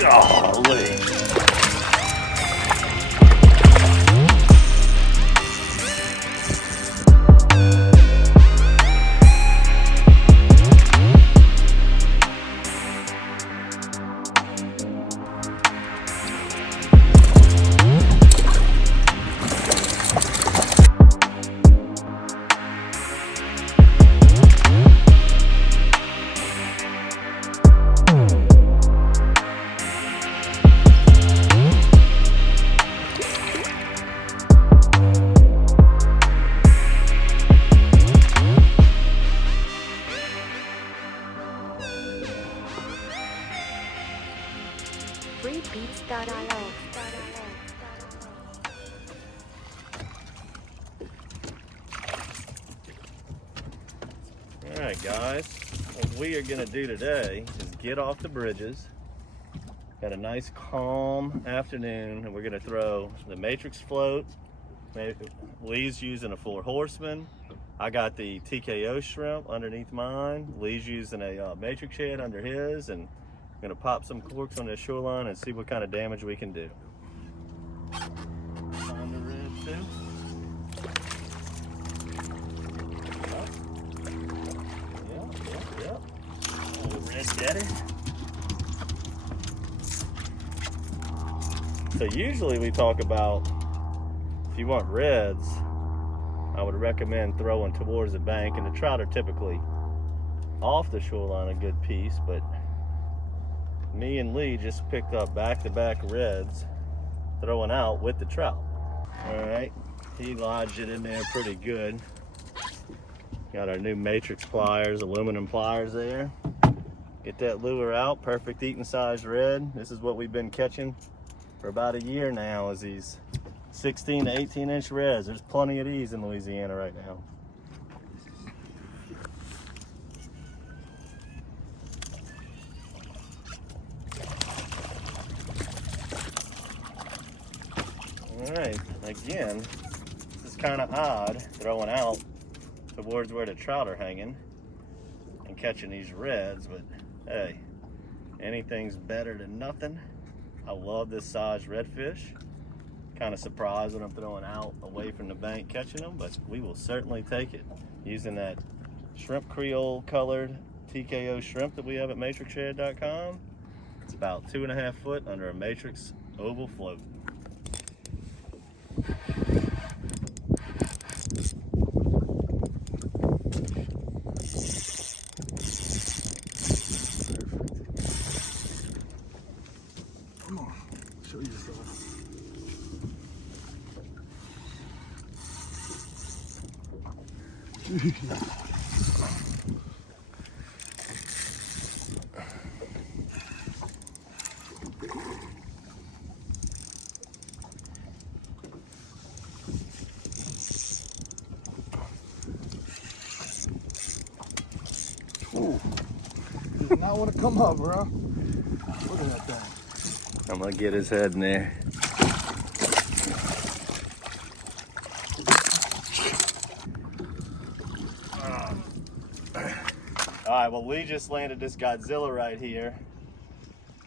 Golly. Alright guys, what we are going to do today is get off the bridges. Got a nice calm afternoon and we're going to throw the Matrix float. Lee's using a 4 Horseman. I got the TKO shrimp underneath mine. Lee's using a Matrix Shad under his, and I'm going to pop some corks on the shoreline and see what kind of damage we can do. On the red too. Yep. Little red daddy. So usually we talk about, if you want reds, I would recommend throwing towards the bank, and the trout are typically off the shoreline a good piece, but me and Lee just picked up back-to-back reds throwing out with the trout. All right, he lodged it in there pretty good. Got our new Matrix pliers, aluminum pliers there. Get that lure out, perfect eating size red. This is what we've been catching for about a year now, is these 16 to 18 inch reds. There's plenty of these in Louisiana right now. All right, again, this is kind of odd throwing out towards where the trout are hanging and catching these reds, but hey, anything's better than nothing. I love this size redfish. Kind of surprised that I'm throwing out away from the bank catching them, but we will certainly take it using that shrimp Creole colored TKO shrimp that we have at matrixshad.com. It's about 2.5 foot under a Matrix oval float. Come on, show yourself. Ooh, does not want to come up, bro. Look at that thing. I'm gonna get his head in there. All right, well, Lee just landed this Godzilla right here,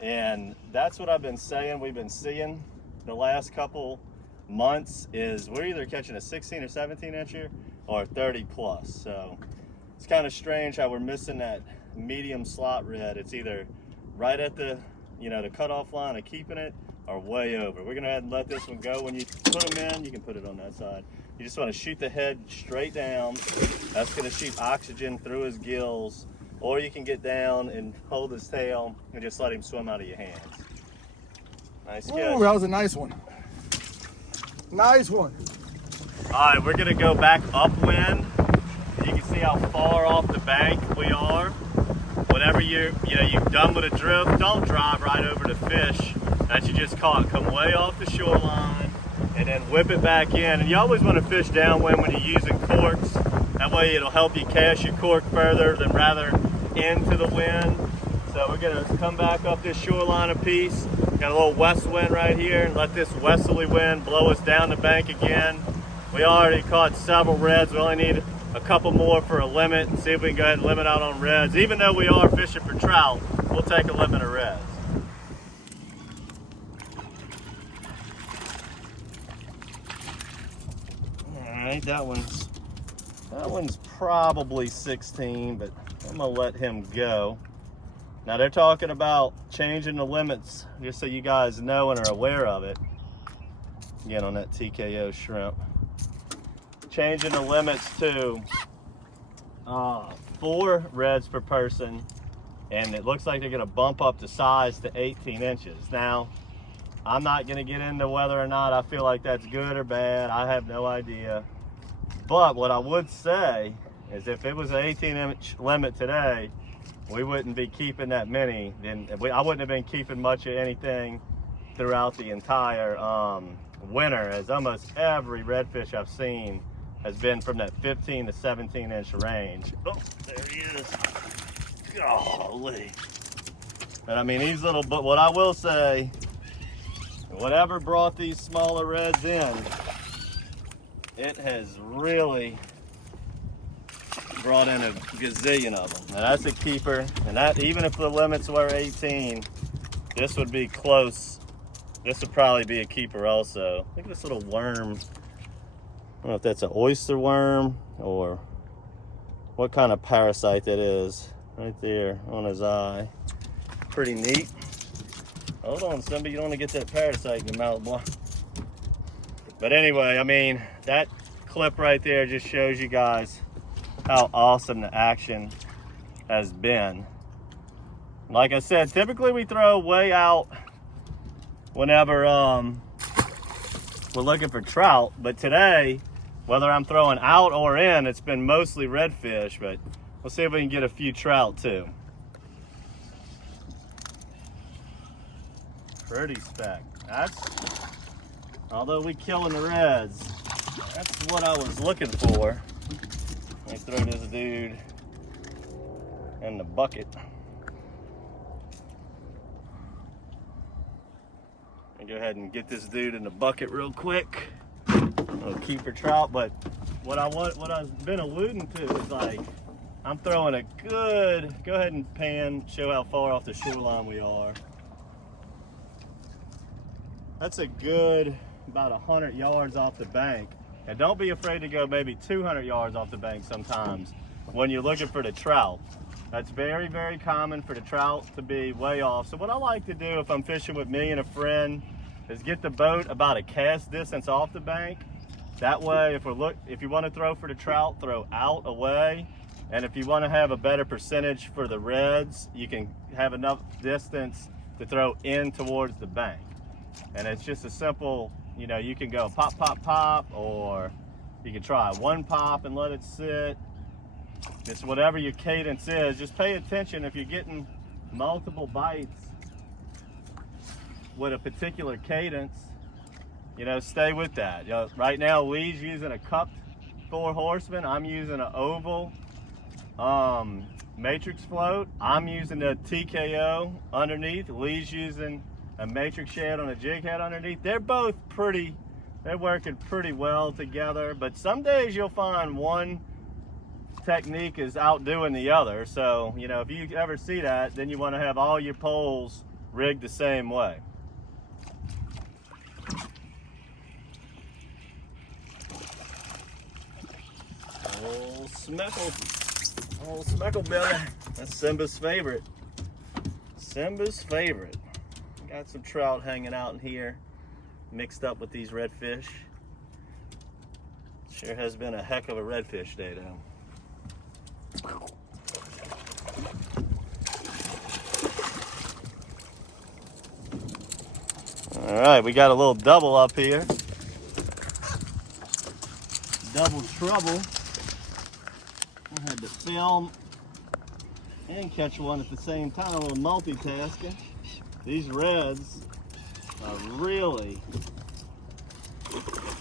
and that's what I've been saying. We've been seeing the last couple months is we're either catching a 16 or 17 incher or 30 plus. So it's kind of strange how we're missing that medium slot red. It's either right at the, the cutoff line of keeping it, or way over. We're gonna go ahead and let this one go. When you put them in, you can put it on that side. You just want to shoot the head straight down. That's going to shoot oxygen through his gills. Or you can get down and hold his tail and just let him swim out of your hands. Nice catch. Ooh, that was a nice one. Nice one. All right, we're going to go back upwind. You can see how far off the bank we are. Whenever you're done with a drift, don't drive right over the fish that you just caught. Come way off the shoreline and then whip it back in. And you always want to fish downwind when you're using corks. That way it'll help you cast your cork further than rather into the wind. So we're going to come back up this shoreline a piece. Got a little west wind right here, and let this westerly wind blow us down the bank again. We already caught several reds. We only need a couple more for a limit, and see if we can go ahead and limit out on reds. Even though we are fishing for trout, we'll take a limit of reds. right, that one's probably 16, but I'm gonna let him go. Now they're talking about changing the limits, just so you guys know and are aware of it. Again, on that TKO shrimp. Changing the limits to 4 reds per person, and it looks like they're gonna bump up the size to 18 inches. Now, I'm not gonna get into whether or not I feel like that's good or bad. I have no idea. But what I would say is if it was an 18-inch limit today, we wouldn't be keeping that many. I wouldn't have been keeping much of anything throughout the entire winter, as almost every redfish I've seen has been from that 15 to 17-inch range. Oh, there he is. Golly. But I mean, these little, but what I will say, whatever brought these smaller reds in, it has really brought in a gazillion of them. Now that's a keeper, and that, even if the limits were 18, this would be close. This would probably be a keeper also. Look at this little worm. I don't know if that's an oyster worm or what kind of parasite that is. Right there on his eye. Pretty neat. Hold on, Simba, you don't want to get that parasite in your mouth, boy. But anyway, I mean, that clip right there just shows you guys how awesome the action has been. Like I said, typically we throw way out whenever we're looking for trout, but today, whether I'm throwing out or in, it's been mostly redfish, but we'll see if we can get a few trout too. Pretty speck. That's, although we killing the reds, that's what I was looking for. Let me throw this dude in the bucket. Go ahead and get this dude in the bucket real quick. Little keeper trout, but what I've been alluding to is, like, I'm throwing a good, go ahead and pan, show how far off the shoreline we are. That's a good, about 100 yards off the bank. And don't be afraid to go maybe 200 yards off the bank sometimes when you're looking for the trout. That's very, very common for the trout to be way off. So what I like to do if I'm fishing with me and a friend is get the boat about a cast distance off the bank. That way, if you want to throw for the trout, throw out away. And if you want to have a better percentage for the reds, you can have enough distance to throw in towards the bank. And it's just a simple, you know, you can go pop, pop, pop, or you can try one pop and let it sit. It's whatever your cadence is. Just pay attention if you're getting multiple bites with a particular cadence, you know, stay with that. You know, right now, Lee's using a cupped 4 horseman. I'm using an oval matrix float. I'm using a TKO underneath. Lee's using a matrix shad on a jig head underneath. They're both pretty, they're working pretty well together, but some days you'll find one technique is outdoing the other. So, you know, if you ever see that, then you want to have all your poles rigged the same way. Old speckle belly. That's Simba's favorite. Simba's favorite. Got some trout hanging out in here, mixed up with these redfish. Sure has been a heck of a redfish day, though. All right, we got a little double up here. Double trouble. I had to film and catch one at the same time, a little multitasking. These reds are really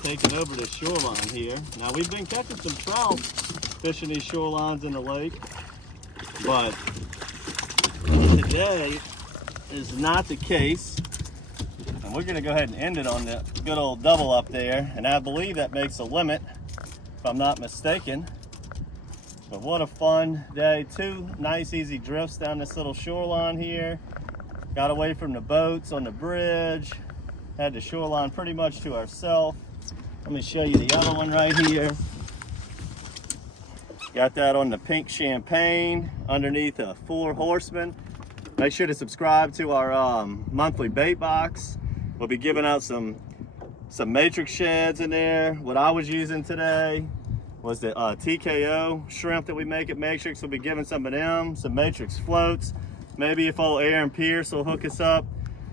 taking over the shoreline here. Now, we've been catching some trout fishing these shorelines in the lake, but today is not the case. And we're gonna go ahead and end it on the good old double up there. And I believe that makes a limit, if I'm not mistaken. But what a fun day. 2 nice easy drifts down this little shoreline here. Got away from the boats on the bridge. Had the shoreline pretty much to ourselves. Let me show you the other one right here. Got that on the pink champagne underneath a 4 Horsemen. Make sure to subscribe to our monthly bait box. We'll be giving out some matrix shads in there. What I was using today was the TKO shrimp that we make at Matrix. We'll be giving some of them, some matrix floats. Maybe if old Aaron Pierce will hook us up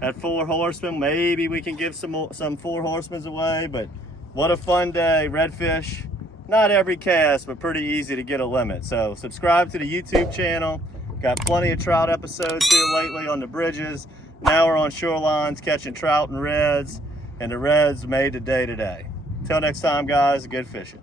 at 4 Horsemen, maybe we can give some 4 Horsemen away. But what a fun day, redfish. Not every cast, but pretty easy to get a limit. So subscribe to the YouTube channel. Got plenty of trout episodes here lately on the bridges. Now we're on shorelines catching trout and reds, and the reds made the day today. Till next time, guys, good fishing.